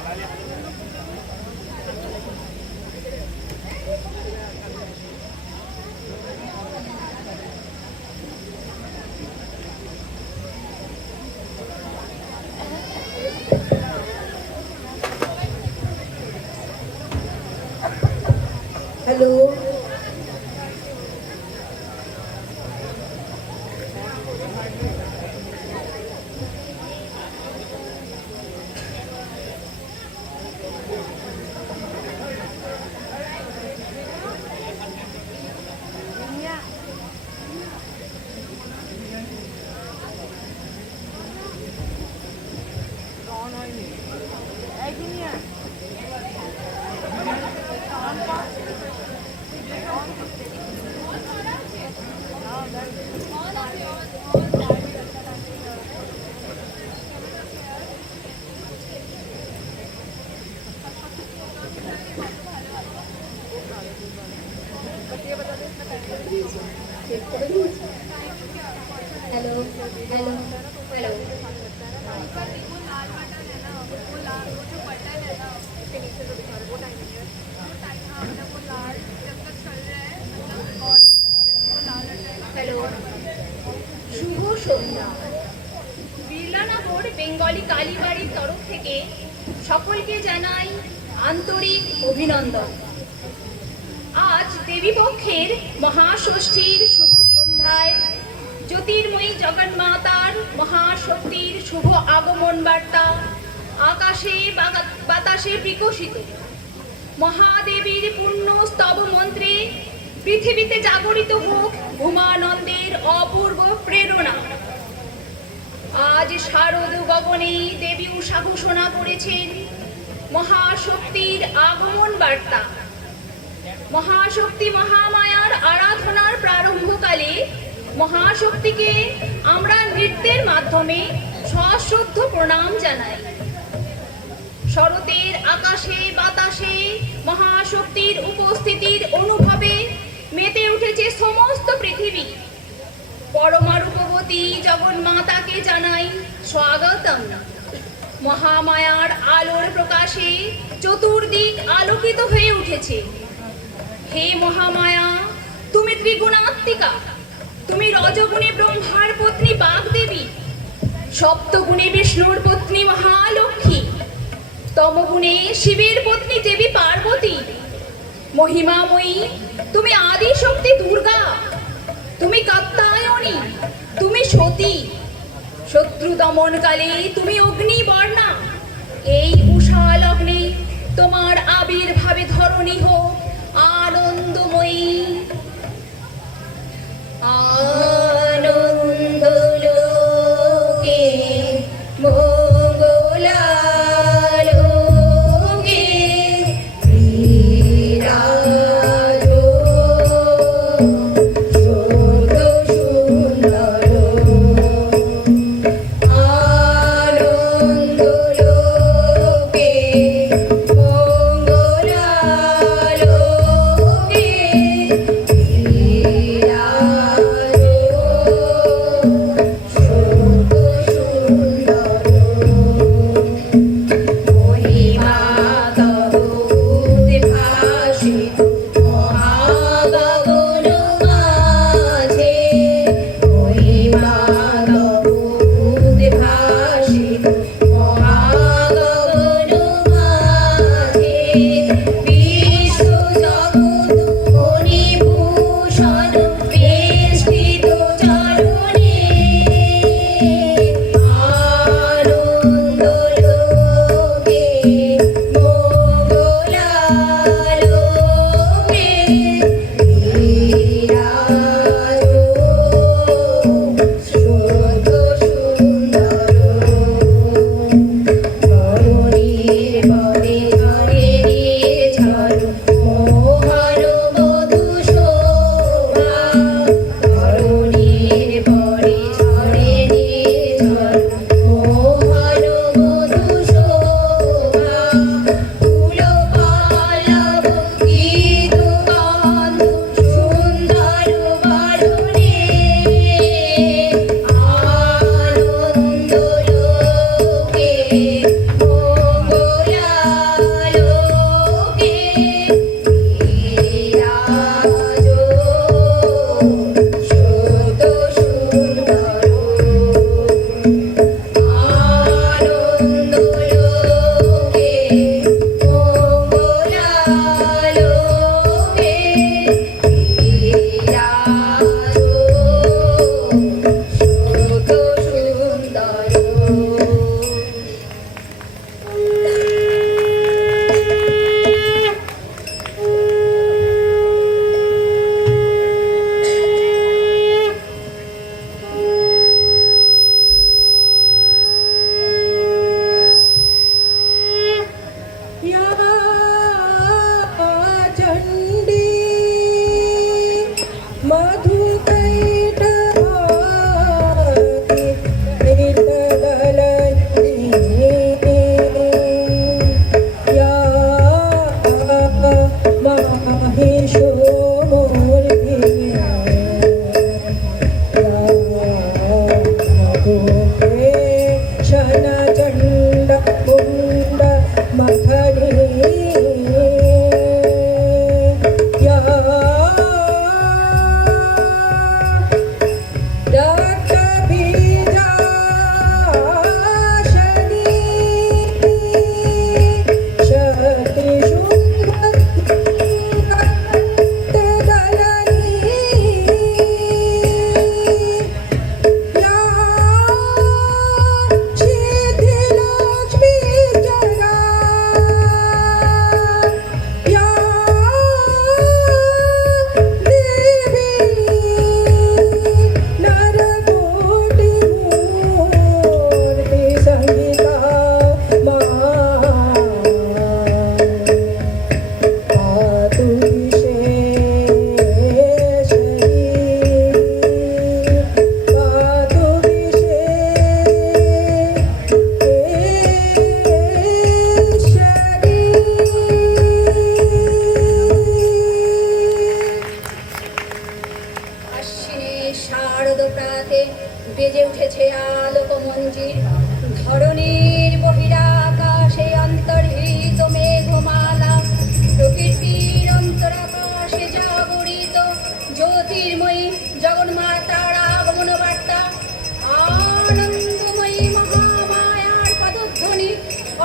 Hello, hello, hello, hello. Hello, শুভ সন্ধ্যা। বিড়লানগর বেঙ্গলি কালীবাড়ির তরফ থেকে সকলকে জানাই আন্তরিক অভিনন্দন। আজ দেবীপক্ষের মহাষষ্ঠীর শুভ সন্ধ্যায় জ্যোতির্ময়ী জগন্মাতার মহাশক্তির শুভ আগমন বার্তা আকাশে বাতাসে বিকশিত। মহাদেবীর পূর্ণ স্তব মন্ত্রে পৃথিবীতে জাগরিত হোক উমানন্দের অপূর্ব প্রেরণা। আজ শারদ গগনে দেবী উষা ঘোষণা করেছেন মহাশক্তির আগমন বার্তা। মহাশক্তি মহামায়ার আরাধনার প্রারম্ভকালে মহাশক্তিকে আমরা নৃত্যের মাধ্যমে সশ্রদ্ধ প্রণাম জানাই। শরতের আকাশে বাতাসে মহাশক্তির উপস্থিতির অনুভবে মেতে উঠেছে সমস্ত পৃথিবী। পরমা রূপবতী জগন্মাতাকে জানাই স্বাগতম। মহামায়ার আলোর প্রকাশে চতুর্দিক আলোকিত হয়ে উঠেছে। হে মহামায়া, তুমি ত্রিগুণাত্মিকা। তুমি রজগুণে ব্রহ্মার পত্নী বাগদেবী, সপ্তগুণে বিষ্ণুর পত্নী মহালক্ষ্মী, তমগুণে শিবের পত্নী দেবী পার্বতী। মহিমাময়ী তুমি আদি শক্তি দুর্গা, তুমি কাত্যায়নী, তুমি সতী। শত্রু দমনকালে তুমি অগ্নিবর্ণা। এই উষা লগ্নে তোমার আবির্ভাবে ধরণী হোক আনন্দময়ী। আনন্দলোকে মঙ্গলালোকে বিরাজ সদ্য সুন্দর। আনন্দলোকে মঙ্গলালোকে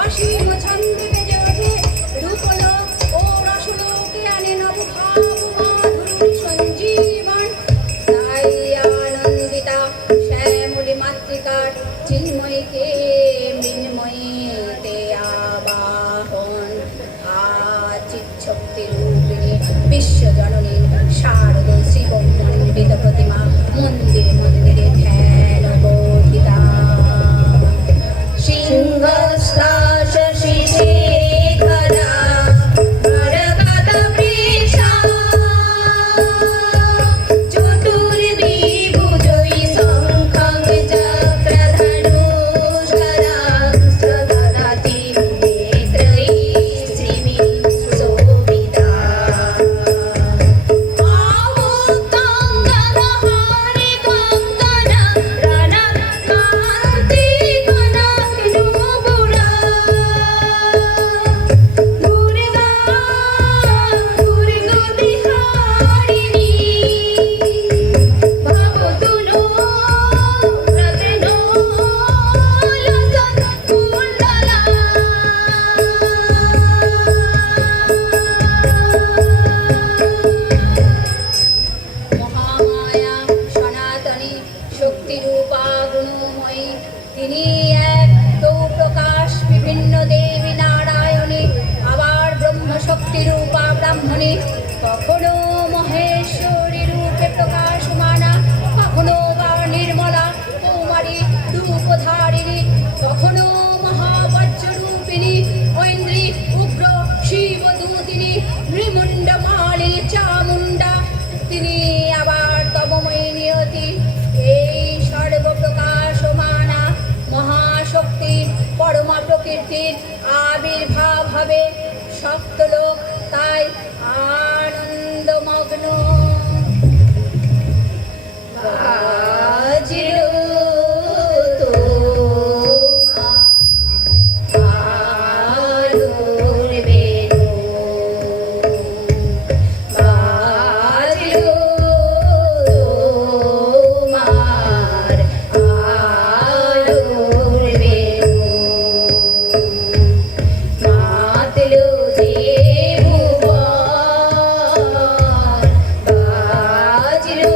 অসীম ছন্দে বেজে ওঠে রূপলোক ও রসলোকে আনে নবভাব মাধুরী সঞ্জীবন। তাই আনন্দিতা শ্যামলী মাতৃকার চিন্ময়ীকে মৃন্ময়ীতে আবাহন। চিৎশক্তি রূপিণী বিশ্বজননী শারদ শিব মন্ডিত প্রতিমা মন্দিরে মন্দিরে ধ্যান বোধিতা। সিংহস্থা শশিশেখরা বরকদবৃষা চতুর্বিভুজৈ শঙ্খং চক্রধনুষ্করাং সদধতি নেত্রৈः শ্রীমিः শোভিতা। আমুক্তাঙ্গনহারি কঙ্কণং রণকান্তি কনকনুপুরা দুর্গা দুর্গবিহারিণী ভবতু নো রত্নোলসৎকুণ্ডলা। মহামায়া সনাতনী শক্তিরূপা গুণময়ী তিনি এক তো প্রকাশ বিভিন্ন দেবী নারায়ণী আবার ব্রহ্মশক্তিরূপা ব্রাহ্মণী। কখনো মহেশ্বরী রূপে প্রকাশমানা কখনো বা নির্মলা কৌমারী রূপধারিণী কখনো মহাবজ্ররূপিণী ঐন্দ্রী উগ্র শিবদূতিনী নৃমুণ্ডমালিনী চামুণ্ডা তিনি আবার তবময়ী নিয়তি। এই সর্বপ্রকাশমানা মহাশক্তির পরমা প্রকৃতির আবির্ভাব হবে সপ্তলোক তাই আনন্দমগ্ন। বাজিলো তোমার আলোর বেণু, বাজিলো তোমার আলোর বেণু, মাতলো যে ভুবন, বাজিলো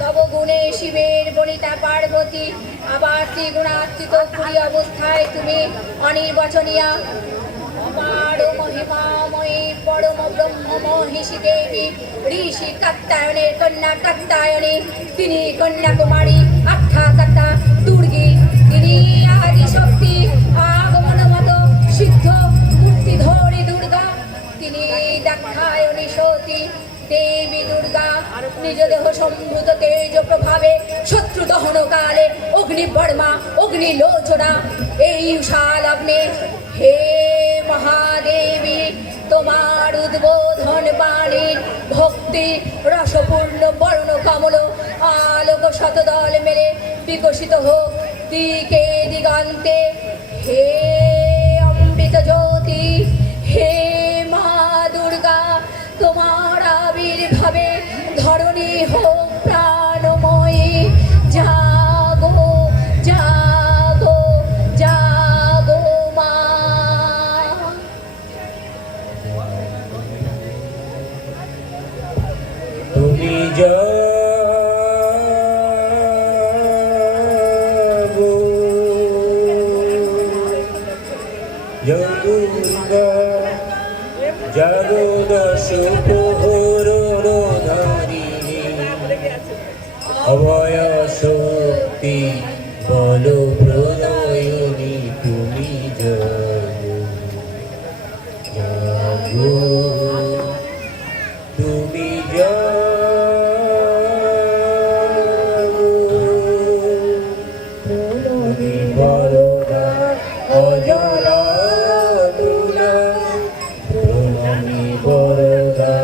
তব গুণে শিবের বনিতা পার্বতী, আবার ত্রিগুণাত্মিত পুরী অবস্থায় তুমি অনির্বচনীয়া অপার মহিমাময়ী পরম ব্রহ্ম মহিষী দেবী ঋষি কাত্যায়নের কন্যা কাত্যায়নী, তিনি কন্যাকুমারী আখ্যাতা দুর্গী, তিনি আদি শক্তি আগমনমত সিদ্ধ মূর্তিধরি দুর্গা, তিনি দাক্ষায়ণী সতী দেবী দুর্গা। নিজ দেহ সম্ভূত তেজ প্রভাবে শত্রু দহন কালে অগ্নিবর্মা অগ্নিলোচনা এই উষা লগ্নে হে মহাদেবী তোমার উদ্বোধন বাণীর ভক্তি রসপূর্ণ বর্ণ কমল আলোক শতদল মেলে বিকশিত হোক দিকে দিগন্তে। হে অমৃত জ্যোতি, হে মা দুর্গা, তোমার আবির্ভাবে ধরণী হোক প্রাণময়ী। জাগো জাগো জাগো মা। তুমি জাগো দুর্গা, জাগো দশ প্রহর ধারিণী, অভয় শক্তি বল প্রলয়নী, তুমি জাগো জাগো, তুমি জাগো, তুমি বরদা অজরা তুলা, প্রণামী বরদা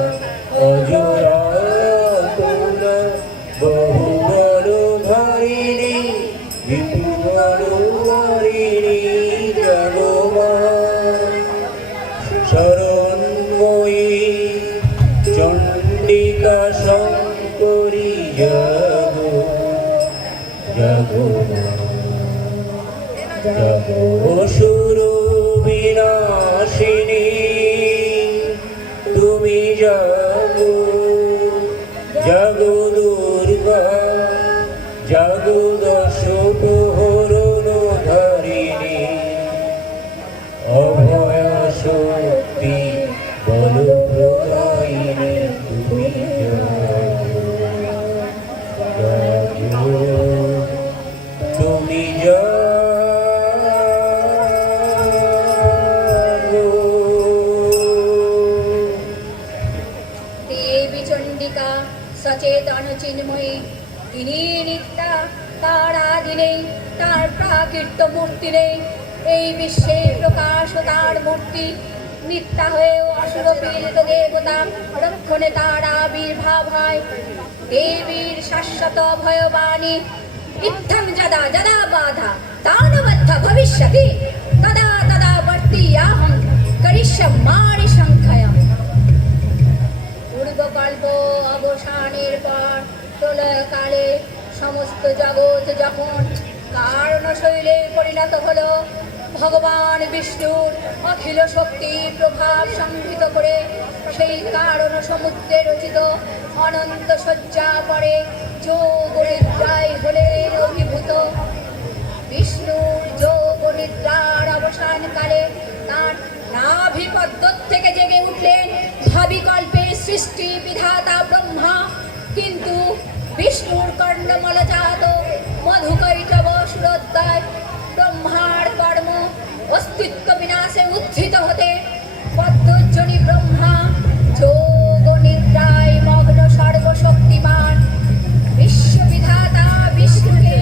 অজরা তুলা, বহু বড় ধারিণী ঋতু বড় ধারিণী, জাগো মা শরণময়ী চণ্ডিকা শঙ্করী, জাগো জাগো মা, জাগো অসুর বিনাশিনী, তুমি জাগো জাগো দুর্গা, জাগো দশ প্রহরণ ধারিণী, অভয় শক্তি বল প্রদায়িনী, তুমি জাগো জাগো, তুমি জাগো। দেবী চণ্ডিকা সচেতন চিন্ময়ী, তিনি নিত্যা, তার আদি নেই, তার প্রাকৃত মূর্তি নেই, এই বিশ্বে প্রকাশ তার মূর্তি। নিত্যা হয়েও অসুর পীড়িত দেবতা রক্ষণে তার আবির্ভাব হয়। দেবীর শাশ্বত ভয়বাণী ইত্থং যদা যদা বাধা তানবদ্ধ ভবিষ্যতি তদা তদা বর্তিয়াহং করিষ্যামি সংখ্যয়া। পূর্বকল্প অবসানের পর প্রলয়কালে সমস্ত জগৎ যখন কারণ শৈলে পরিণত হলো, ভগবান বিষ্ণুর অখিল শক্তি প্রভাব সংহিত করে সেই কারণ সমুদ্রে রচিত অনন্ত শয্যা পরে যোগ নিদ্রায় হলেন অভিভূত। বিষ্ণুর যোগ নিদ্রার অবসানকালে তার নাভিপদ্ম থেকে জেগে উঠলেন ভাবিকল্পে সৃষ্টি বিধাতা ব্রহ্মা। কিন্তু বিষ্ণুর কর্ণমলজাত মধুকৈটব সুরোদ্দয় ব্রহ্মার কর্ম অস্তিত্ব বিনাশে উত্থিত হতে পদ্মজনী ব্রহ্মা যোগ নিদ্রায় মগ্ন সর্বশক্তিমান বিশ্ববিধাতা বিষ্ণুকে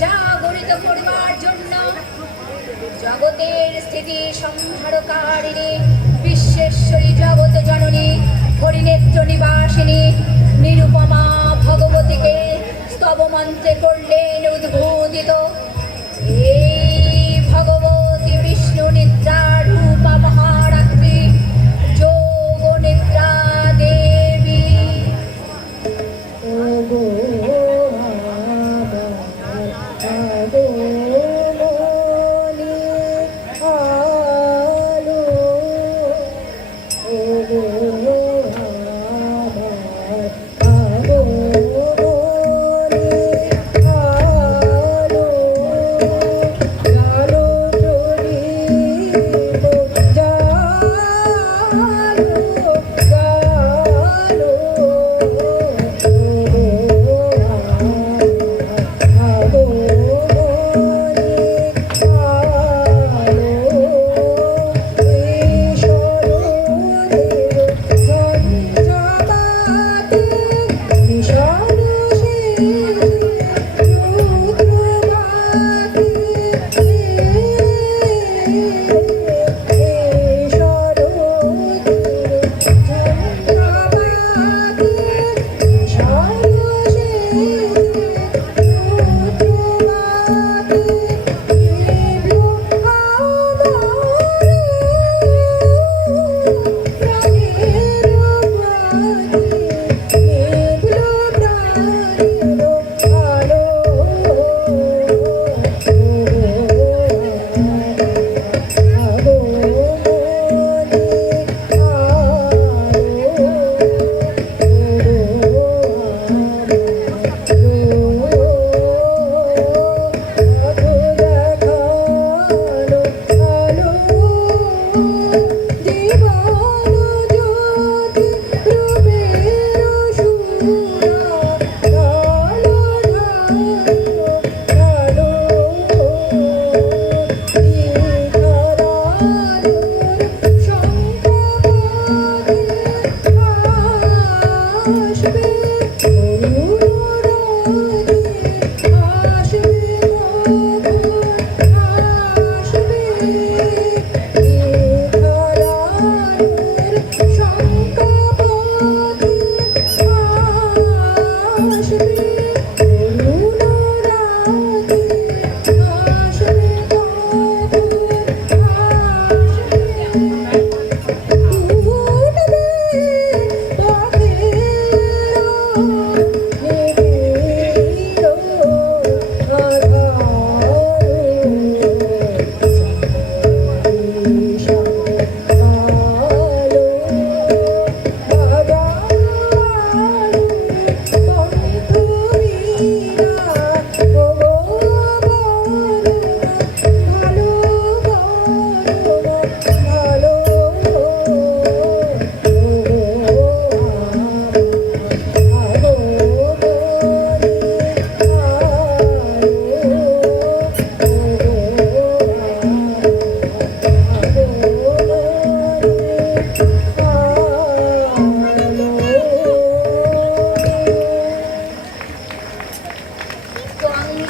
জাগরিত করবার জন্য জগতের স্থিতি সংহারকারিণী বিশ্বেশ্বরী জগৎ জননী হরিনেত্র নিবাসিনী নিরুপমা ভগবতীকে স্তব মন্ত্রে করলেন উদ্বোধিত। এই ভগবতী বিষ্ণু নিদ্রা রূপা মহারাত্রি যোগ নিদ্রা দেবী।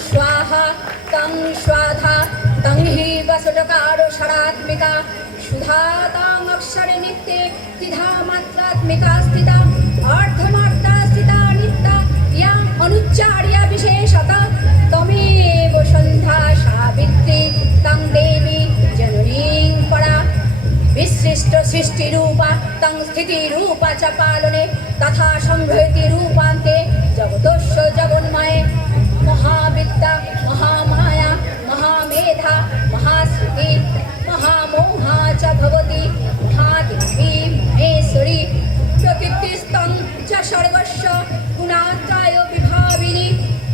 स्वाहा तं स्वाधा तं हि वसुटकारो षडात्मिका सुधा ताम् अक्षरे नित्ये तिधा मात्रात्मिका स्थिता अर्धमात्रा स्थिता नित्या याम् अनुच्चार्य विशेषत तमेव सन्ध्या सावित्री तं देवी जननीं परा विशिष्ट सृष्टिरूपा तं स्थितिरूपा च पालने तथा संहृति रूपान्ते जगतस्य जगन्मये महाविद्या महामाया महामेधा महाश्रुति महामोहा च भवति महादेवी महेश्वरी प्रकृतिस्तं च सर्वस्य गुणात्रय विभाविनी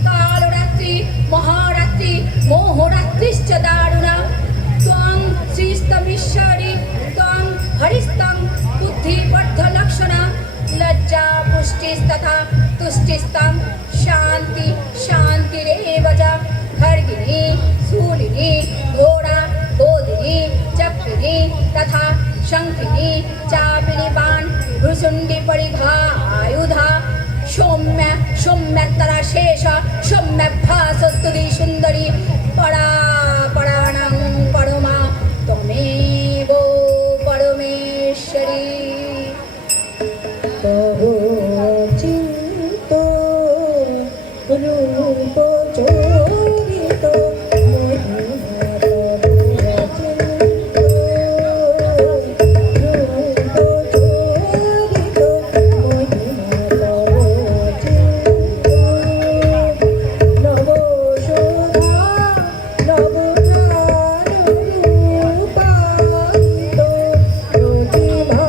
कालरात्रि महारात्रि मोहरात्रिश्च दारुणा त्वं श्रीस्तमीश्वरी त्वं हरिस्तं बुद्धिवर्धलक्षणा लज्जा पुष्टिस्तथा तुष्टिस्तं शान्ति शान्तिरेव च खड्गिनी शूलिनी घोड़ा बोधिनी चक्रिणी तथा शङ्खिनी चापिनी बाण भ्रुशुण्डी परिघा आयुधा सौम्य सौम्यतरा शेष सौम्य भासस्तुति सुन्दरी परा पराणां परमा त्वमेव परमेश्वरी তবো চিন্ত রূপ চরিত মহিমা তবো চিন্ত রূপ চরিত মহিমা তবো চিন্ত নব শোভা নব রূপায়িত প্রতিভা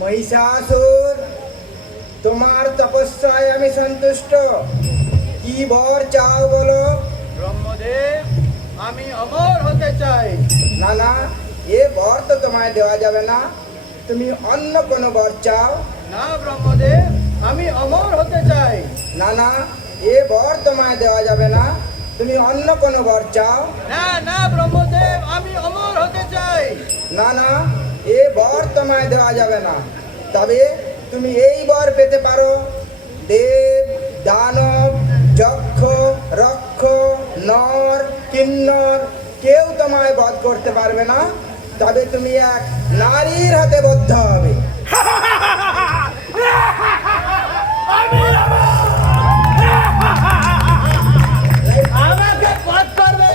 মহিষাসুর, তোমার তপস্যায় আমি সন্তুষ্ট। কি বর চাও বলো? ব্রহ্মদেব, আমি অমর হতে চাই। না না, এ বর তো তোমায় দেওয়া যাবে না। তুমি অন্য কোনো বর চাও। না ব্রহ্মদেব, আমি অমর হতে চাই। না না, এ বর তোমায় দেওয়া যাবে না। তুমি অন্য কোনো বর চাও। না না ব্রহ্মদেব, আমি অমর হতে চাই। না না, এ বর তোমায় দেওয়া যাবে না। তবে তুমি এই বর পেতে পারো, দেব দানব যক্ষ রক্ষ নর কিন্নর কেউ তোমায় বধ করতে পারবে না। তবে তুমি এক নারীর হাতে বদ্ধ হবে। আমাকে বধ করবে?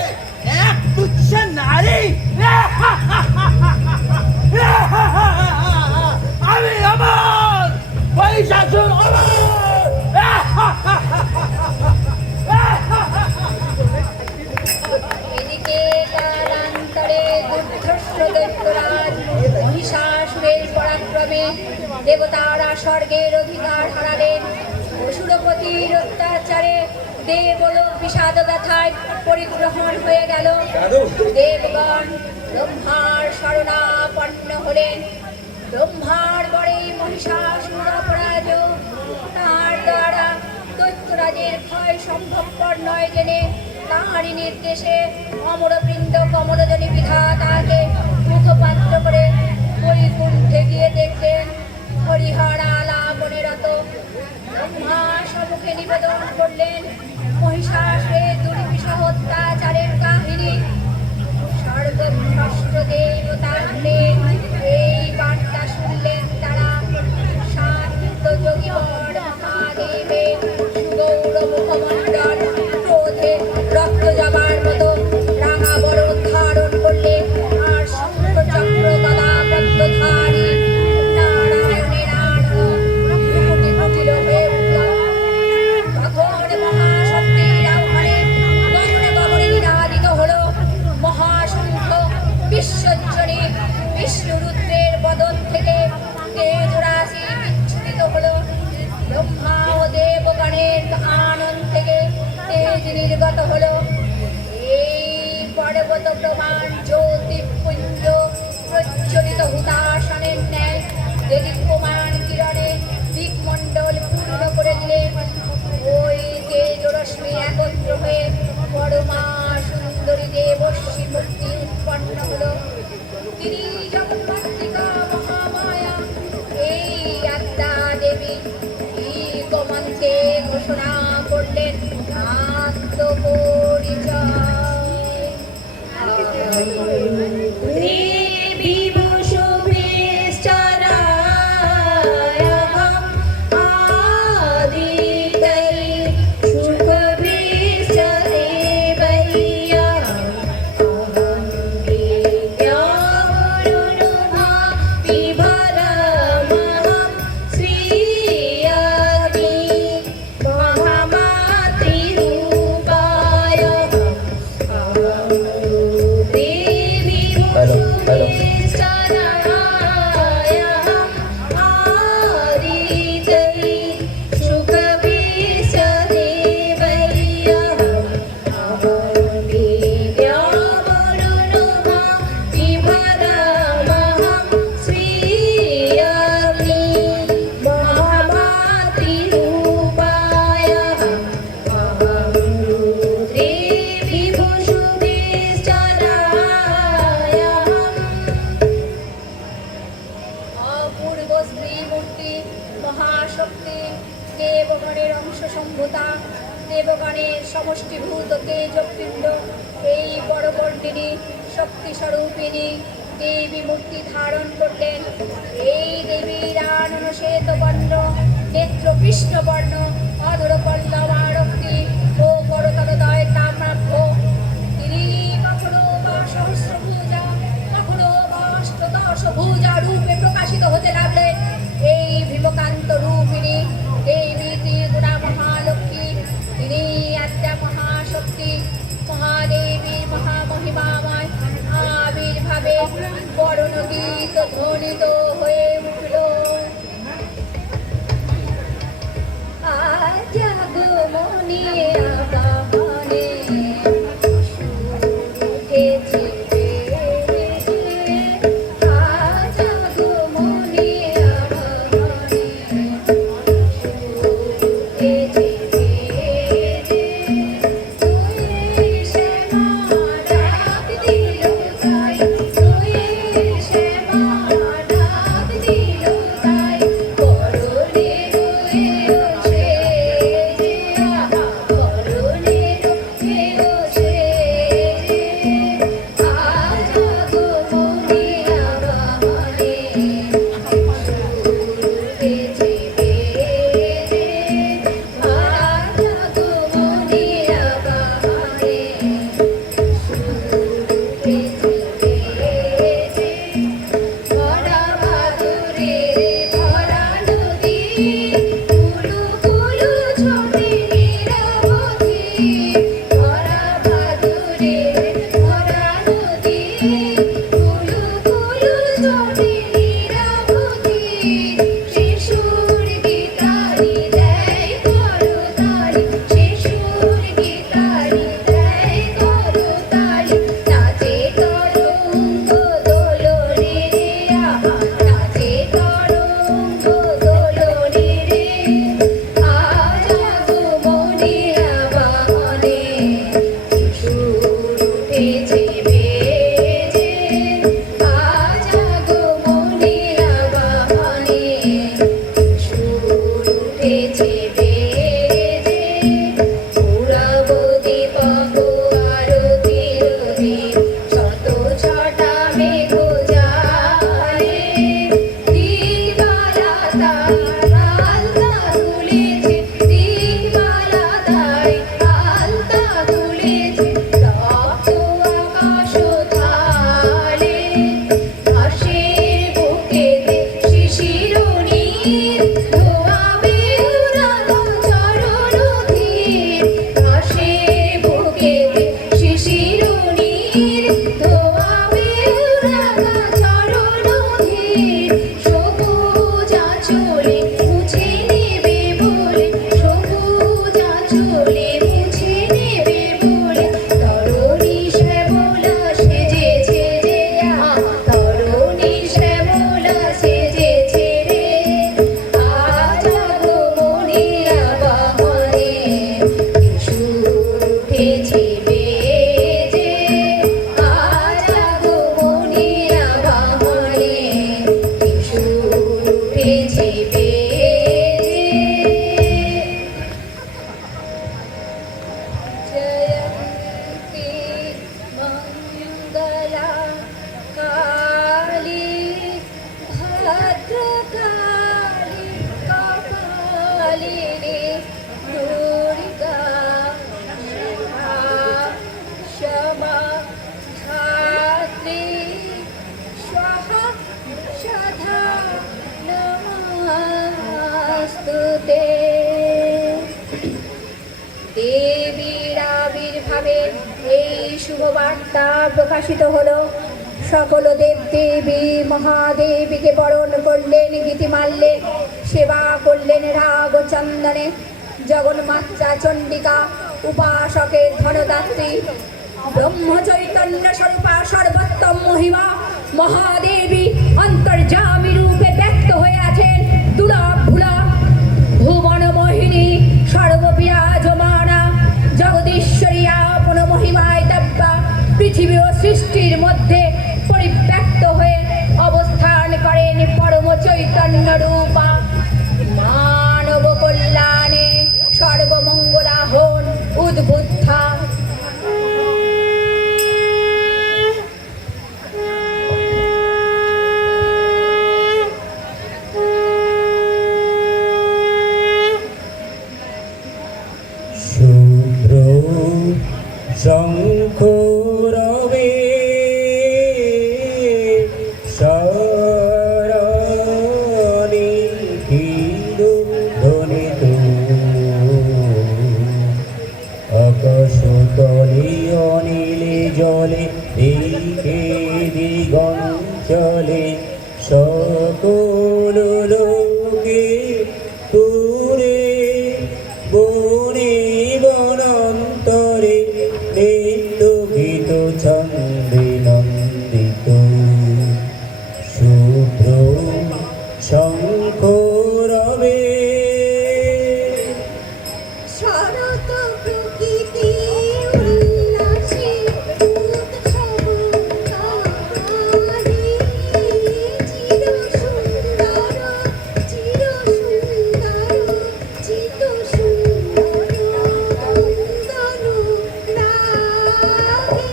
দেবতারা স্বর্গের অধিকার হারালেন। অসুরপতির অত্যাচারে দেবলোক বিষাদ ব্যথায় পরিগ্রহণ হয়ে গেল। দেবগণ ব্রহ্মার শরণাপন্ন হলেন। ব্রহ্মার বরে মহিষাসুর অপরাজ, তার দ্বারা দৈত্যরাজের ক্ষয় সম্ভবপর নয় জেনে তাঁরই নির্দেশে অমরবৃন্দ কমলজনী বিধাতাকে মুখপাত্র করে বৈকুণ্ঠে গিয়ে দেখলেন হরিহর আলাপনে রত। ব্রহ্মা সম্মুখে নিবেদন করলেন মহিষাসুরের দুর্বিষহ অত্যাচারের কাহিনী। সর্বভ্রষ্ট দেবতাকে এই বার্তা শুনলেন তারা। শান্ত যোগীবর মহাদেবে সুগৌর মুখমণ্ডল ক্রোধে রক্ত যাবার মতো রাঙা বরণ ধারণ করলে আর শঙ্খ চক্র গদা পদ্মধারী নারায়ণের ভ্রুকুটি কুটিল হয়ে উঠল। তখন মহাশক্তির আহ্বানে গগনে গগনে নিনাদিত হলো মহাশঙ্খ। বিশ্বজনী বিষ্ণুরুদ্রের বদন থেকে তেজ রাশি বিচ্ছুরিত হলো। ব্রহ্মা ও দেবগণের আনন্দ থেকে তেজ নির্গত হলো। এই পর্বত প্রমাণ জ্যোতিপুঞ্জ প্রজ্বলিত হুতাসনের ন্যায় দেদীপ্যমান কিরণে দিকমণ্ডল পূর্ণ করে দিলে ওই তেজ রশ্মি একত্র হয়ে পরমা সুন্দরী দেবশ্রী মূর্তি উৎপন্ন হলো। তিনি জগন্মাতৃকা মহামায়া এই আদ্যা দেবী কমন্তে ঘোষণা করলেন আত্মপরিচয়। দেবী বসুভেশ্চরায়হম আদিতৈ শুভভীশ্চরেবৈয়হম অহং বিদ্যাবরুণা বিভরমহং শ্রীয়ামি মহামাতৃরূপায়হম অহং দেবী বসুভেশ্চরায়হম আদিতৈ শুভভীশ্চরেবৈয়হম অহং বিদ্যাবরুণা বিভরমহং শ্রীয়ামি মহামাতৃরূপায়হম অহং দেবী বসুভেশ্চরায়হম। অপূর্ব শ্রীমূর্তি মহাশক্তি দেবগণের অংশ সম্ভূতা দেবগণের সমষ্টিভূত তেজপিণ্ড এই বড়বর্ণিনী শক্তি স্বরূপিণী দেবী মূর্তি ধারণ করলেন। এই দেবীর আনন শ্বেত বর্ণ, নেত্র কৃষ্ণবর্ণ, অধর পল্লবারক্তি ও করতলদয় তাম্রাভ্য। তিনি কখনো বা সহস্রভুজা, কখনো বা অষ্টদশভুজা রূপে প্রকাশিত হতে লাগলেন। এই ভীমকান্ত রূপিণী দেবী ত্রিগুণা মহালক্ষ্মী, তিনি আদ্যা মহাশক্তি মহাদেবী মহামহিমাময় আবির্ভাবে বরণ গীত ধ্বনিত হয়ে উঠল। আজ আগমনে আবাহনে উঠেছে বেজে, আজ আগমনে আবাহনে উঠেছে বেজে। তুই শ্যামা ডাক দিল তাই, তুই শ্যামা ডাক দিল তাই, করলে রয়েছে যে আহা, করলে শুভবার্তা প্রকাশিত হলো। সকল দেবদেবী মহাদেবীকে বরণ করলেন গীতিমাল্যে, সেবা করলেন রাগ ও চন্দনে। জগন্মাত্রা চণ্ডিকা উপাসকের ধনদাত্রী ব্রহ্ম চৈতন্য স্বরূপা সর্বোত্তম মহিমা মহাদেবী অন্তর্যামী রূপে ব্যক্ত হয়ে আছেন দুর্লভ ভুলভ ভুবন মোহিনী সর্ববিরাজমানা জগদীশ্বরী আপন মহিমায় দেব্যা পৃথিবী ও সৃষ্টির মধ্যে পরিব্যক্ত হয়ে অবস্থান করেন পরম চৈতন্য রূপা। মানব কল্যাণে সর্বমঙ্গলা হন উদ্বুদ্ধা। শুভ্র শঙ্খ রবে সরণি ক্ষীর ধ্বনিত আকাশ তলে অনিলে জলে দিকে দিগঞ্চলে সকল লোকে পুরে বনে বনান্তরে নিত্য গীত ছন্দে নন্দিত শুভ্র শঙ্খ রবে। শরৎ প্রকৃতি উল্লাসে উৎসব গানে চির সুন্দর চিত সুন্দর বন্দন রাগে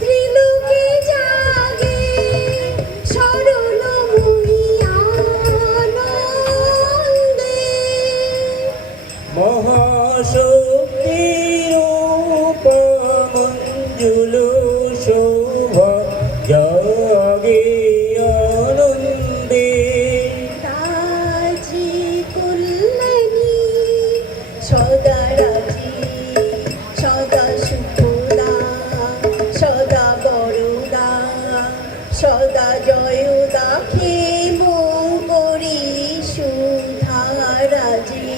ত্রিলোকে জাগে সরল আনন্দে। মহাশক্তির মঞ্জুল শোভা জাগে আনন্দে রাজি কল্যাণী সদা রাজি সদা সুখদা সদা বরদা সদা জয়দা হে মঙ্গরি সুধা রাজি।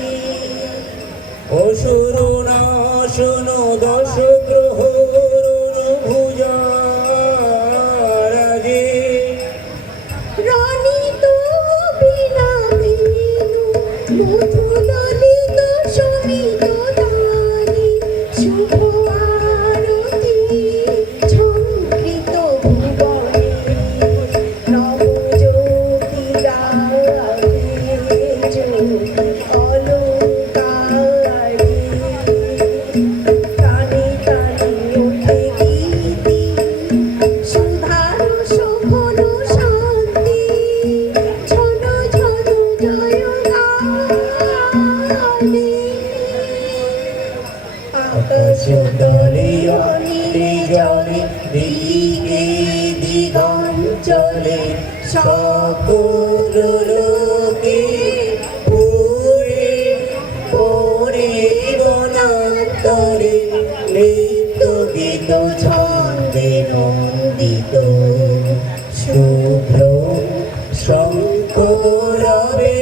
অসুর নাশন দশ গ্রহ ভুজা রাজে রণিত বীণা বেণু মধু ললিত শোণিত দানি শুভ আরতি ঝঙ্কৃত ভুবনে নব জ্যোতি রাধে অলঙ্কারে কানে কানে ওঠে গীতি সুধার শোভন শান্তি ঝন ঝন জয় গানে। আকাশ তলে অনিলে জলে দিকে দিগঞ্চলে সকল লোকে পুরে পরে বনান্তরে নিত্য গীত ছন্দে নন্দিত শুভ্র শঙ্খ রবে।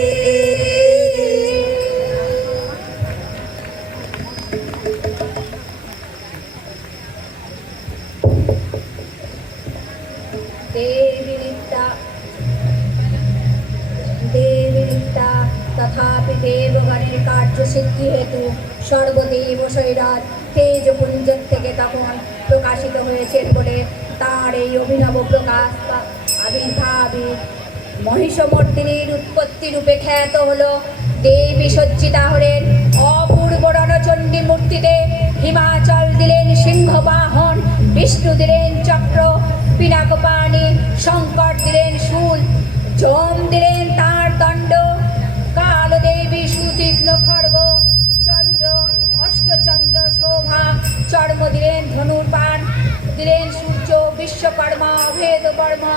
দেবীতা তথাপি দেবগণের কার্যসিদ্ধি হেতু সর্বদেব শৈরাত তেজপুঞ্জ থেকে তখন প্রকাশিত হয়েছেন বলে তাঁর এই অভিনব প্রকাশ বা আবির্ভাবে মহিষমর্দিনীর উৎপত্তি রূপে খ্যাত হলো। দেবী সজ্জিতা হলেন অপূর্ব রণচণ্ডী মূর্তিতে। হিমাচল দিলেন সিংহ বাহন, বিষ্ণু দিলেন চক্র পিনাকপাণি, শঙ্কর দিলেন শূল, যম দিলেন তাঁর দণ্ড, কালদেবী সুতীক্ষ্ণ খড়গ, চন্দ্র অষ্টচন্দ্র শোভা, চর্ম দিলেন ধনুর্বাণ, দিলেন সূর্য বিশ্বকর্মা অভেদ বর্মা,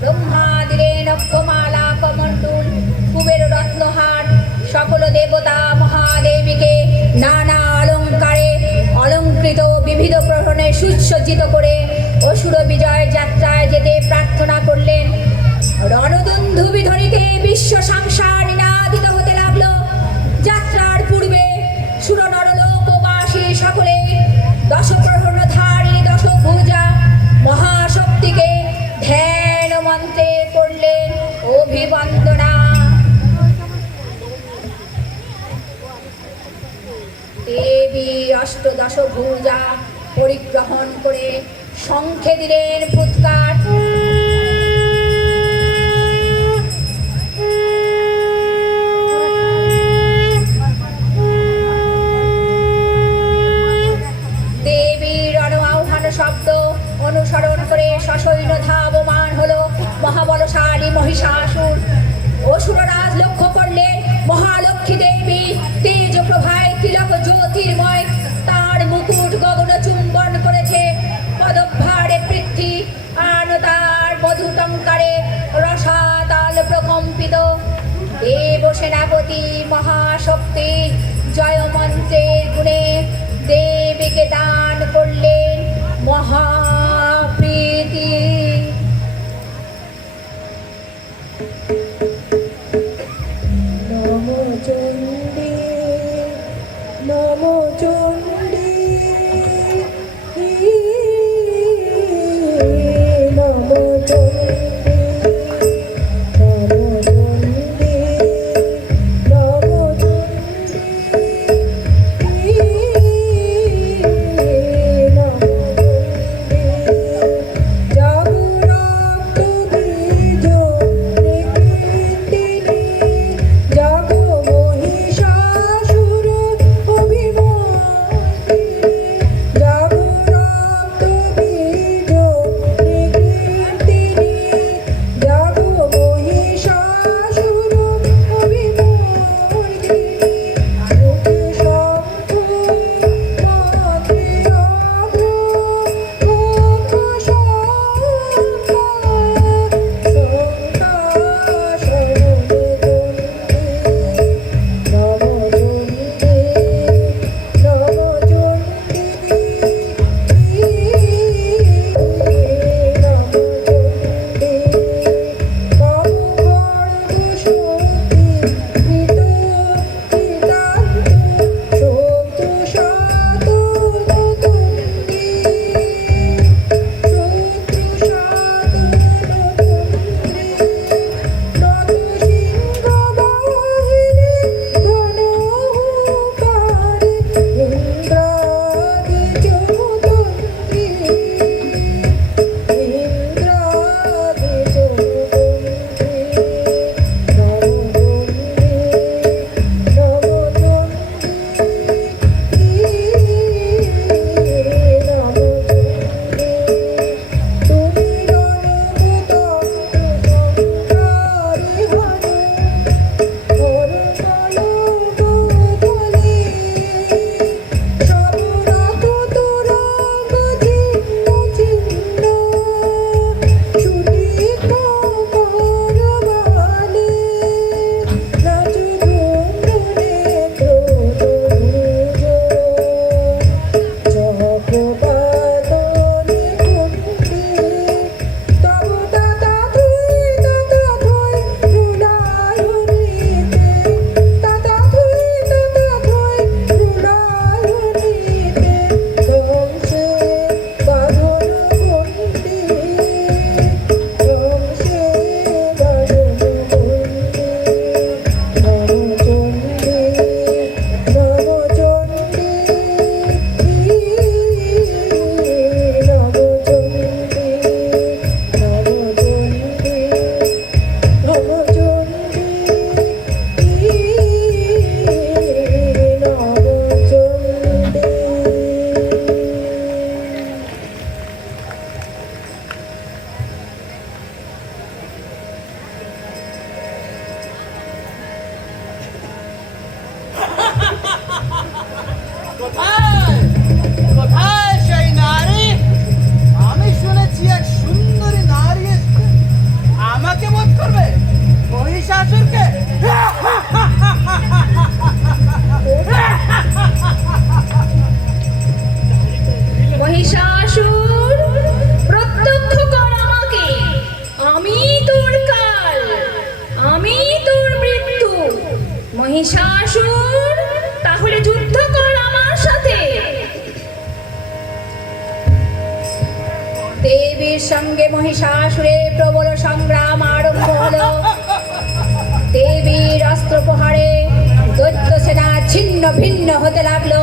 ব্রহ্মা দিলেন অক্ষমালা কমণ্ডল, কুবের রত্নহার। সকল দেবতা মহাদেবীকে নানা অলঙ্কারে অলঙ্কৃত সুসজ্জিত করে অসুর বিজয় যাত্রায় যেতে প্রার্থনা করলেন। রণদুন্ধুবি ধ্বনিতে বিশ্ব সংসার নিনাদিত হতে লাগলো। যাত্রার পূর্বে সুর নরলোকবাসী সকলে দশপ্রহরধারিণী দশভুজা মহাশক্তিকে ধ্যান মন্ত্রে করলেন অভিবন্দনা। দেবী অষ্টদশ ভুজা পরিগ্রহণ করে শঙ্খে দিলেন ফুৎকার। দেবীর আহ্বান শব্দ অনুসরণ করে সসৈন্য ধাবমান হলো মহাবলশালী মহিষাসুর। অসুররাজ লক্ষ্য করলেন মহালক্ষ্মী দেবী তেজ প্রভায় তিলক জ্যোতির্ময়, তার মুকুট গগন চুম্বন করেছে। পদভারে পৃথ্বী আন তার মধুটঙ্কারে রসাতল প্রকম্পিত। দেব সেনাপতি মহাশক্তি জয় মন্ত্রের গুণে দেবীকে দান করলেন মহাপ্রীতি। নম চণ্ডী নম চণ্ডী নম চণ্ডী নম চণ্ডী নম চণ্ডী নম চণ্ডী জাগরক্ত বীজ নিকৃন্তিনী জাগ মহিষাসুর অভিমন্ত্রিণী জাগরক্ত বীজ নিকৃন্তিনী মহিষাসুর, তাহলে যুদ্ধ কর আমার সাথে। দেবীর সঙ্গে মহিষাসুরের প্রবল সংগ্রাম আরম্ভ হলো। দেবীর অস্ত্র প্রহারে দৈত্য সেনা ছিন্ন ভিন্ন হতে লাগলো।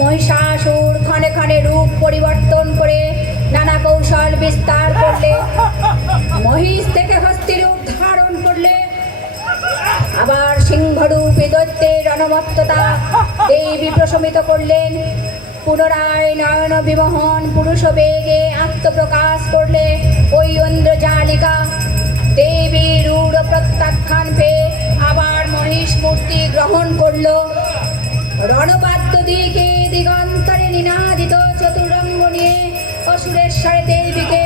মহিষাসুর ক্ষণে ক্ষণে রূপ পরিবর্তন করে নানা কৌশল বিস্তার করলে, মহিষ থেকে হস্তি রূপ ধারণ করলে, আবার সিংহরূপী দৈত্যের রণমত্ততা দেবী প্রশমিত করলেন। পুনরায় নয়ন বিমোহন পুরুষ বেগে আত্মপ্রকাশ করলে ওই ঐন্দ্রজালিকা। দেবী রূঢ় প্রত্যাখ্যান পেয়ে আবার মহিষ মূর্তি গ্রহণ করল। রণবাদ্য দিকে দিগন্তরে নিনাদিত চতুরঙ্গ নিয়ে অসুরেশ্বরে দেবীকে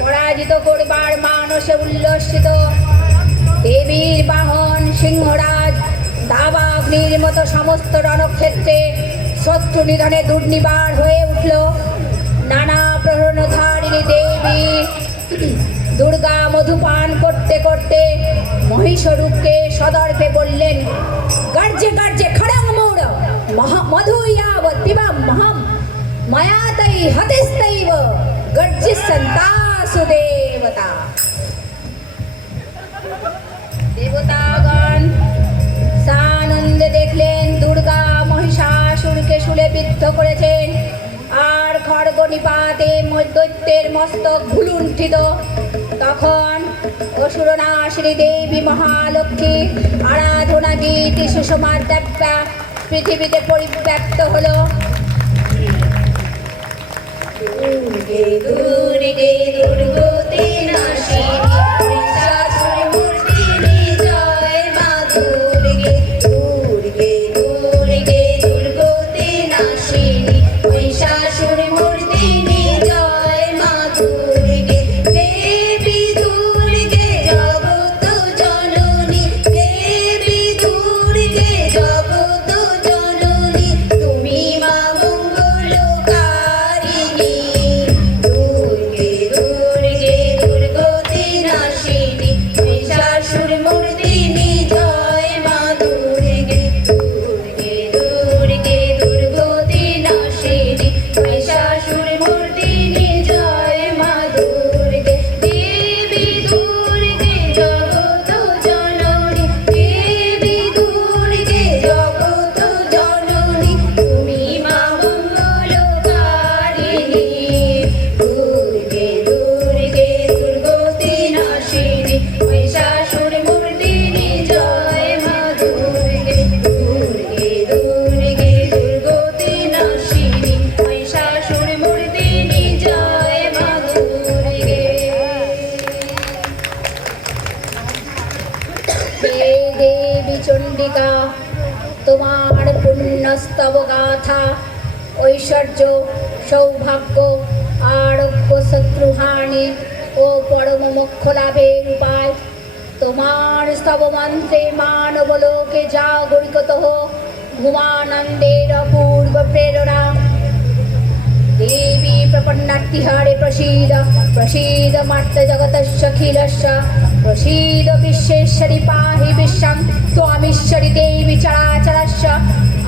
পরাজিত করবার মানসে উল্লসিত। দেবীর বাহন সিংহরাজ দাবাগ্নির মতো সমস্ত রণক্ষেত্রে শত্রু নিধনে দুর্নিবার হয়ে উঠল। নানা প্রহরণধারিণী দেবী দুর্গা মধুপান করতে করতে মহিষরূপকে সদর্পে বললেন, গর্জে গর্জে খড়ং মৌড় মধু ইয়াবৎ পিবাম মহম মায়া তৈ হতেস্তৈব গর্জিষ্যন্তাসু দেবতা। দেবতাগণ সানন্দে দেখলেন দুর্গা মহিষাসুরকে শুলে বিদ্ধ করেছেন, আর খড়গ নিপাতে দৈত্যের মস্তক ভুলুণ্ঠিত। তখন অসুরনাশিনী দেবী মহালক্ষ্মী আরাধনা গীতি সুষমা দেব্যা পৃথিবীতে পরিব্যাপ্ত হলো। দুর্গে দুর্গে দুর্গতি নাশিনী মহিষাসুর মর্দিনী জয় মা দুর্গে। দুর্গে দুর্গে দুর্গতি নাশিনী মহিষাসুর মর্দিনী জয় মা দুর্গে। দেবী দুর্গে জগত জননী, দেবী দুর্গে জগত জননী, তুমি মা মঙ্গলকারিণী। দুর্গে দুর্গে দুর্গতি নাশিনী মহিষাসুর মর্দিনী জয় মা দুর্গে। দুর্গে দুর্গে দুর্গতি নাশিনী মহিষাসুর মর্দিনী জয় মা দুর্গে। দেবী দুর্গে জগত জননী, দেবী দুর্গে জগত জননী, তুমি মা মঙ্গলকারিণী। দুর্গে দুর্গে দুর্গতি নাশিনী মহিষাসুর মর্দিনী জয় মা দুর্গে। দুর্গে দুর্গে দুর্গতি নাশিনী মহিষাসুর মর্দিনী জয় মা দুর্গে। হে দেবী চণ্ডিকা, তোমার পুণ্যস্তব গাথা ঐশ্বর্য, সৌভাগ্য, আরোগ্য, শত্রুহানি ও পরম মোক্ষ লাভের উপায়। তোমার স্তব মন্ত্রে মানবলোকে জাগরিত হোক ঘুমানন্দের অপূর্ব প্রেরণা। देवी प्रपन्नार्तिहारे प्रसीद प्रसीद मर्त जगतस्यखिलस्य प्रसीद विश्वेश्वरि पाहि विश्वं त्वमीश्वरि देवी चराचरस्य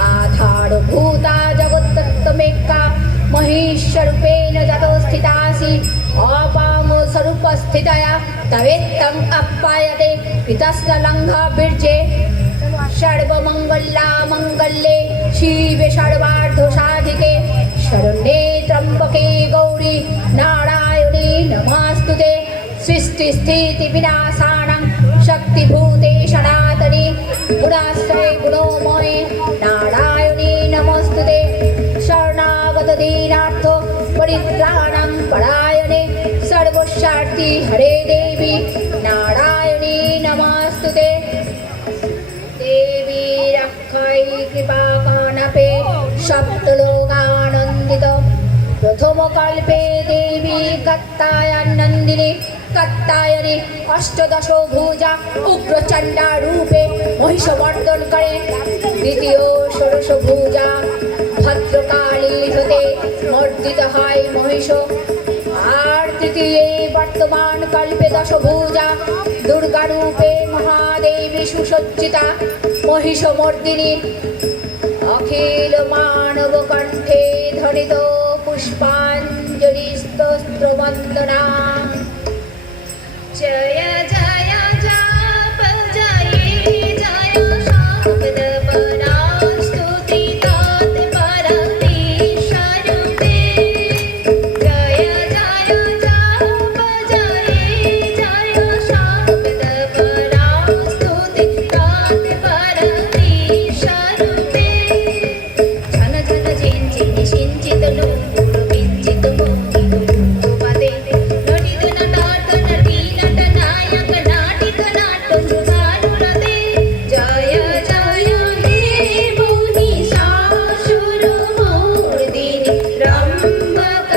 आधारभूता जगत्तत्त्वमेका महेश्वरूपेण जतो स्थितासि अपामो स्वरूपस्थितया तवेत्तम् आप्यायते कृतस्नलङ्घाभिर्जे सर्वमङ्गला मङ्गल्ये शिवे सर्वार्थसाधिके शरण्ये त्र्यम्बके गौरी नारायणी नमस्तुते। सृष्टिस्थितिविनाशानां शक्तिभूते सनातनी गुणाश्रये गुणोमये नारायणी नमस्तुते। शरणागत दीनार्थ परित्राणं परायणे सर्वस्यार्थी हरे देवी नारायणी नमस्तुते। देवी रक्षायै कृपा कानपे सप्तलोकानन्दित प्रथम कल्पे देवी कत्तायनन्दिनी कत्तायनी अष्टदश भुजा उग्रचंडा रूपे महिषमर्दन करे। द्वितीय षोडश भुजा भद्रकाली हते मर्दित হয় মহিষ। আর তৃতীয় বর্তমান কল্পে দশ ভুজা দুর্গা রূপে মহাদেবী সুষ সজ্জিতা মহিষমর্দিনী অখিল মানব কণ্ঠে ধ্বনিত পুষ্পাঞ্জলি স্তোত্র বন্দনা जय जय जाप जय जय शब्द परास्तुति तात परमेश्वरुते जय जय जाप जय जय शब्द परास्तुति तात परमेश्वरुते झन झन झिंझिन सिंचित नूपुर विंचित मोहि गुरुपदे नटित नटार्थ नटी नटनायक नाटिक नाट्यसुधानुरते जय जय हे महिषासुरमर्दिनि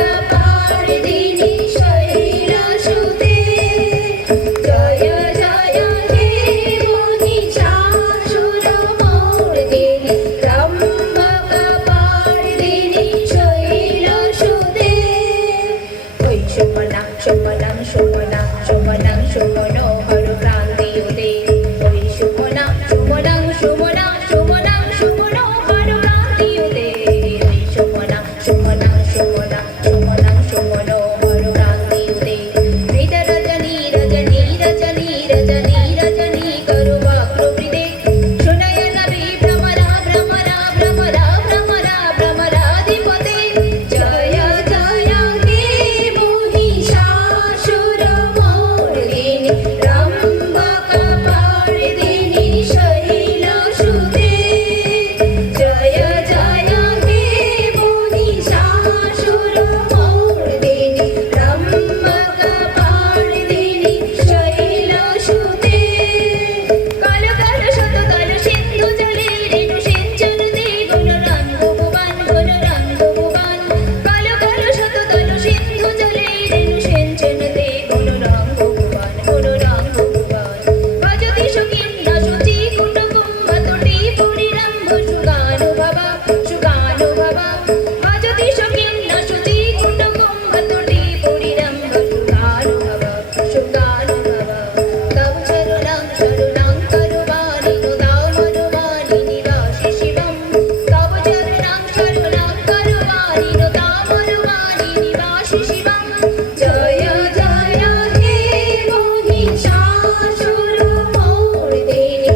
रम्भकपर्दिनि शैलसुते जय जय हे महिषासुरमर्दिनि रम्भकपर्दिनि शैलसुते ओइ शोभनं शोभनं शोभनं शोभनं शोभनो हरुक्रान्तियुते ओइ शोभनं शोभनं शोभनं शोभनं शोभनो हरुक्रान्तियुते ओइ शोभनं शोभनं शोभनं शोभनं शोभनो हरुक्रान्तियुते हृदरजनी रजनी रजनी रजनी रजनी करुवक्रुवृते शूनयन विभ्रमरा भ्रमरा भ्रमरा भ्रमरा भ्रमराधिपते जय जय हे महिषासुरमर्दिनि रम्भकपर्दिनि शैलसुते जय जय हे महिषासुरमर्दिनि रम्भकपर्दिनि शैलसुते कल कल शत कल सिंधु जले रेणु सिंचन दे गुणरंग भुवन कल कल शत कल सिंधु जले रेणु सिंचन दे गुणरंग भुवन भजति सुखिन्न शुचि कुटुम्ब तुटी पुरीरंभ सुगानुभव भजति सुखिन्न शुचि कुटुम्ब तुटी पुरीरंभ सुगानुभव तव शरणं शरणं करुवाणि नुदाव मनुवाणि निराशि शिवं तव शरणं शरणं करुवाणि नुदाव मनुवाणि निराशि शिवं जय जय हे महिषासुरमर्दिनि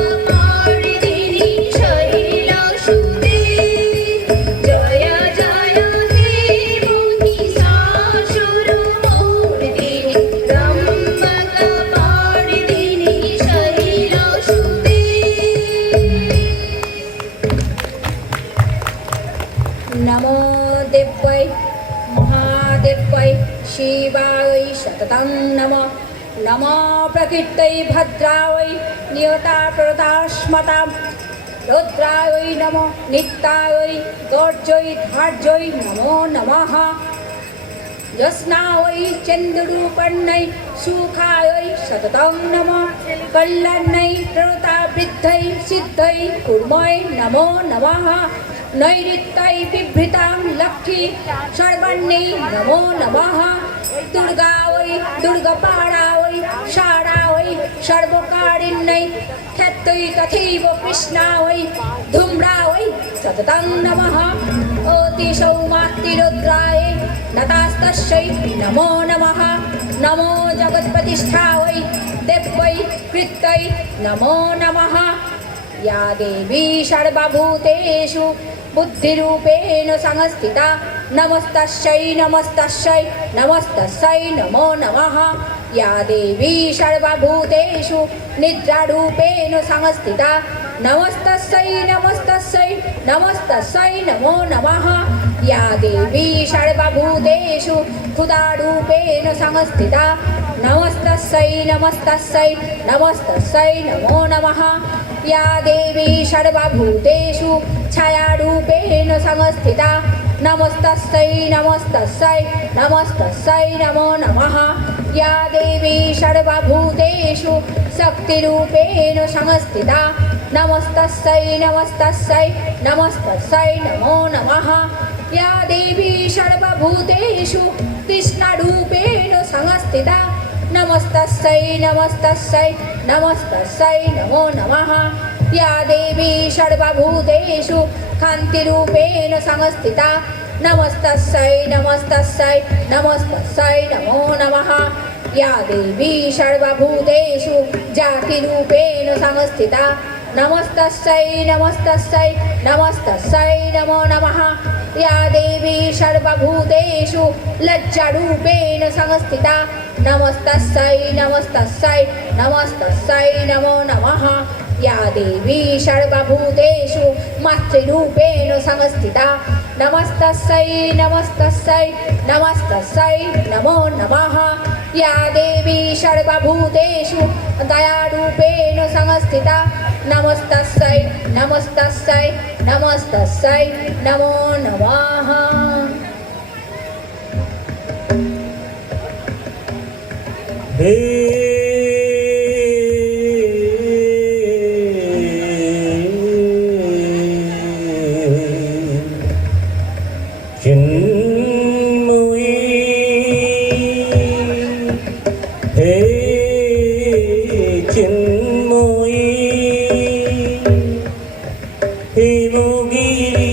रम्भकपर्दिनि शैलसुते जय जय हे महिषासुरमर्दिनि रम्भकपर्दिनि शैलसुते नमो देव्यै महादेव्यै शिवायै सततं नमः नमो प्रकृत्यै भद्रायै नियता प्रदास्मतां रुद्रायै नमो नित्यायै गौर्जै धार्जै नमो नमः यस्नायै चन्द्ररूपण्यै सुखायै सततं नमः कल्याण्यै प्रवृत्तावृद्धै सिद्धै कुर्मै नमो नमः नैऋत्यै बिभ्रतां लक्ष्मी सर्वण्यै नमो नमः दुर्गायै दुर्गपाणायै शारायै सर्वकारिण्यै ख्यात्यै तथैव कृष्णायै धूम्रायै सततं नमः अतिसौमातिरुद्राय नतास्तस्यै नमो नमः नमो जगत्प्रतिष्ठायै देव्यै कृत्यै नमो नमः या देवी सर्वभूतेषु बुद्धिरूपेण संस्थिता नमस्तस्यै नमस्तस्यै नमस्तस्यै नमो नमः या देवी सर्वभूतेषु निद्रारूपेण संस्थिता नमस्तस्यै नमस्तस्यै नमस्तस्यै नमो नमः या देवी सर्वभूतेषु क्षुधारूपेण संस्थिता नमस्तस्यै नमस्तस्यै नमस्तस्यै नमो नमः या देवी सर्वभूतेषु छायारूपेण संस्थिता नमस्तस्यै नमस्तस्यै नमस्तस्यै नमो नमः या देवी सर्वभूतेषु शक्तिरूपेण संस्थिता नमस्तस्यै नमस्तस्यै नमस्तस्यै नमो नमः या देवी सर्वभूतेषु कृष्णरूपेण संस्थिता नमस्तस्यै नमस्तस्यै नमस्तस्यै नमो नमः या देवी सर्वभूतेषु कान्तिरूपेण संस्थिता नमस्तस्यै नमस्तस्यै नमस्तस्यै नमो नमः या देवी सर्वभूतेषु जातिरूपेण संस्थिता नमस्तस्यै नमस्तस्यै नमस्तस्यै नमो नमः या देवी सर्वभूतेषु लज्जारूपेण संस्थिता नमस्तस्यै नमस्तस्यै नमस्तस्यै नमो नमः या देवी सर्वभूतेषु मातृरूपेण संस्थिता नमस्तस्यै नमस्तस्यै नमस्तस्यै नमो नमः या देवी सर्वभूतेषु दयारूपेण संस्थिता नमस्तस्यै नमस्तस्यै नमस्तस्यै नमो नमः हे चिन्मयी हे चिन्मयी হিমগিরি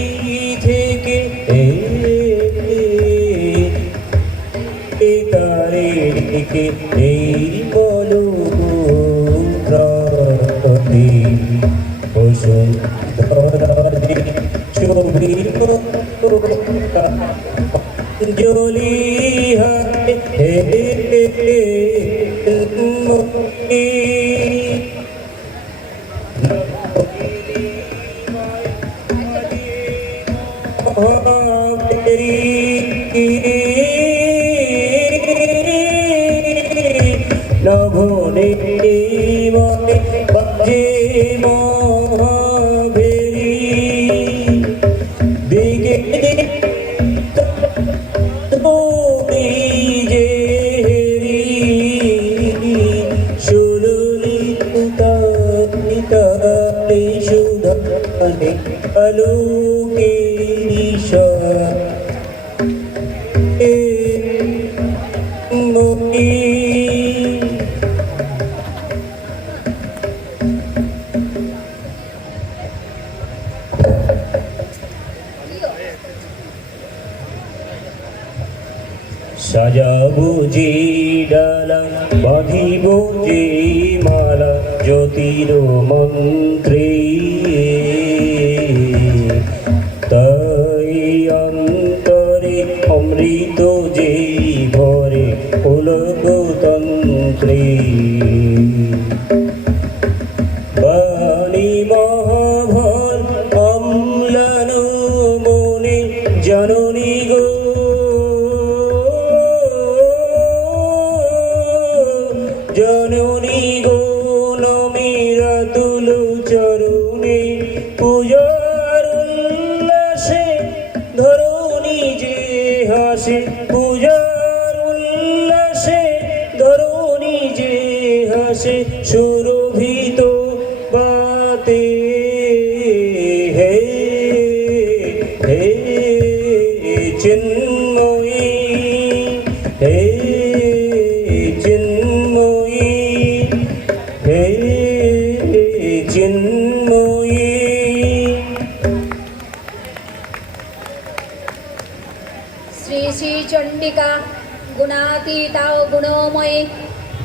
থেকে তারিখে এই বলো প্রাণী বসুন্ধরারে ছবি জলি হাতে হে নভনে মনে বাজে মহাভেরি দিকে তুমি যে হেরি সুললি তালে সুধানে আলোকে মনি সাজাবো যে ডালা বাঁধিব যে মালা জ্যোতির মন্ত্রে তাই অন্তরে অমৃত যে ভরে পুলকতন্ত্রে বাণী মহাভর অম্লান মনে জননী গো জননী গো নমিরা তুলু চরণে পূজার উল্লাসে ধরণী যে হাসে পূজার উল্লাসে ধরণী যে হাসে সুরভিত বাতে হে হে চিন্ময়ী হে চিন্ময়ী হে চিন্ময়ী শ্রী শ্রী চণ্ডিকা গুণাতীতা ও গুণময়ী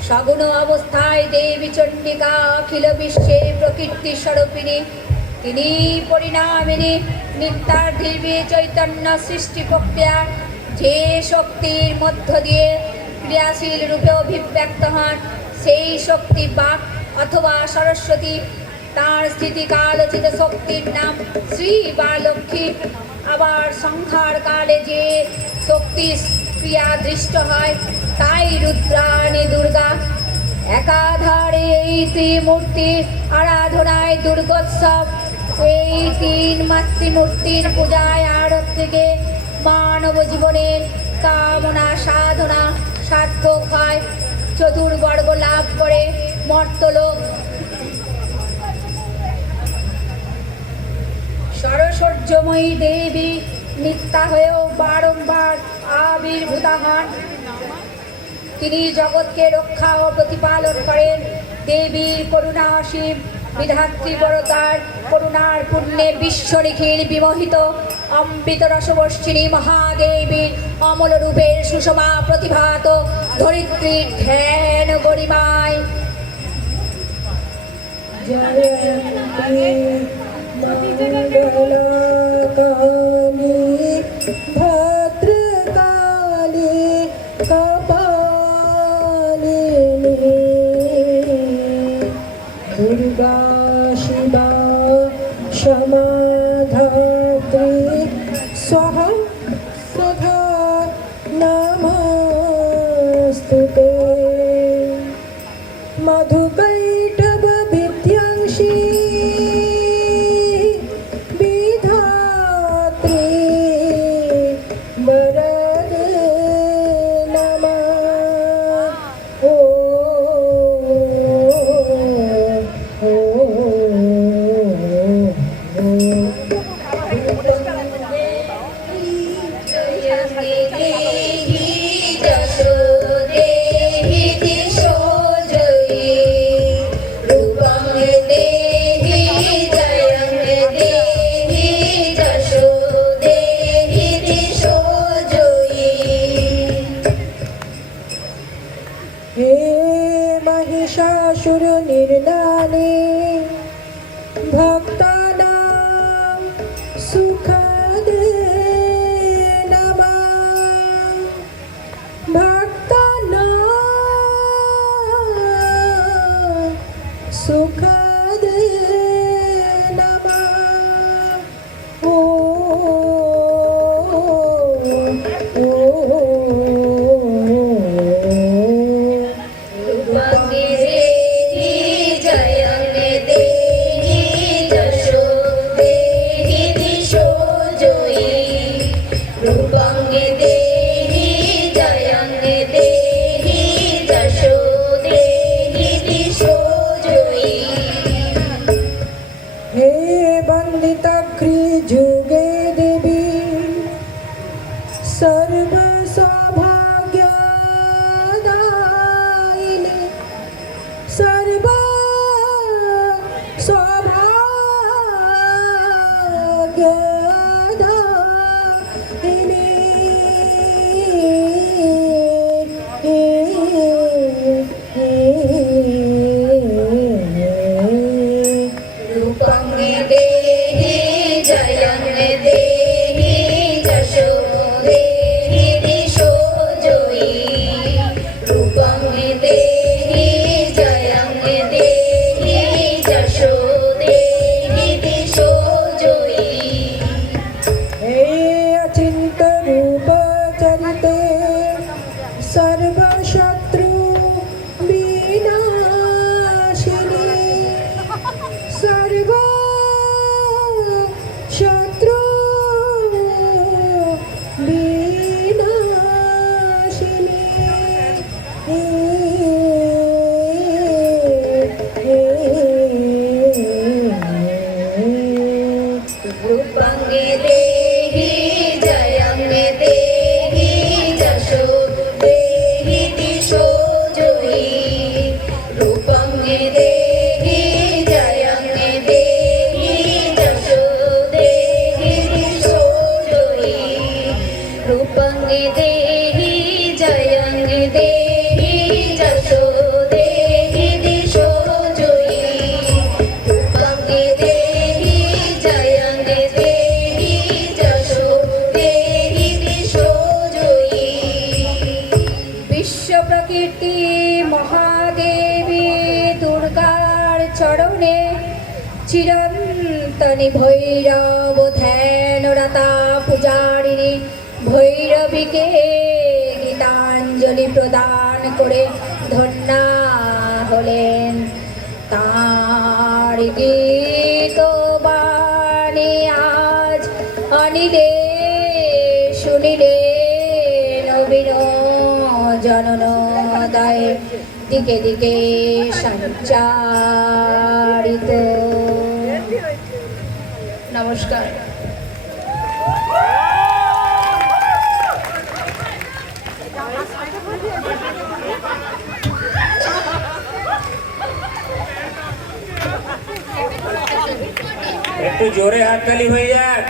সগুণ অবস্থায় দেবী চণ্ডিকা অখিল বিশ্বে প্রকৃতি স্বরূপিণী তিনি পরিণামিনী নিত্যার্থিবী চৈতন্য সৃষ্টি প্রক্রিয়া যে শক্তির মধ্য দিয়ে ক্রিয়াশীল রূপে অভিব্যক্ত হন সেই শক্তি বাক অথবা সরস্বতী তার স্থিতিকালোচিত শক্তির নাম শ্রী বা লক্ষ্মী আবার সংহার কালে যে শক্তি ক্রিয়া দৃষ্ট হয় তাই রুদ্রাণী দুর্গা একাধারে এই ত্রিমূর্তির আরাধনায় দুর্গোৎসব এই তিন মাতৃমূর্তির পূজায় আরতিকে মানব জীবনের কামনা সাধনা সার্থক হয় চতুর্বর্গ লাভ করে মর্তলোক সরস্বর্যময়ী দেবী নিত্যা হয়েও বারংবার আবির্ভূতা হন তিনি জগৎকে রক্ষা ও প্রতিপালন করেন। দেবীর করুণা অসীম, বিধাত্রী বরদার করুণার পুণ্যে বিশ্ব নিখিল বিমোহিত। অমৃত রসবর্ষিণী মহাদেবীর অমল রূপের সুষমা প্রতিভাত ধরিত্রীর ধ্যান গরিমায় জয়ন্তি মঙ্গলকালী ভদ্রকালী কপালিনী দুর্গা শিবা সমাধাত্রী স্বাহা সদা নমস্তুতে। মধুকৈটভ বিদ্যাংশী বিধাত্রী বরদে নমঃ। ও হে মহিষাসুর নির্দানে ভক্তানাং সুখদে নমঃ। ভক্তানাং সুখদে নমঃ। ও হে বন্দিতাগ্রি যুগে দেবী সর্ব সৌভাগ্যদায়িনী সর্ব সৌভাগ্যদায়িনী হে অচিন্ত রূপ চরিতে সর্বশত্রু বিনাশিনী সর্ব শত্রু বিনাশিনী বিশ্ব প্রকৃতি মহাদেবী দুর্গার চরণে চিরন্তনী ভৈরব ধ্যানরতা পূজারিণী ভৈরবীকে গীতাঞ্জলি প্রদান করে ধন্যা হলেন। তার গীত বাণী আজ অনিলে শুনিলে নবীন জননদায় দিকে দিকে সঞ্চারিত। নমস্কার। একটু জোরে হাততালি হয়ে যাক।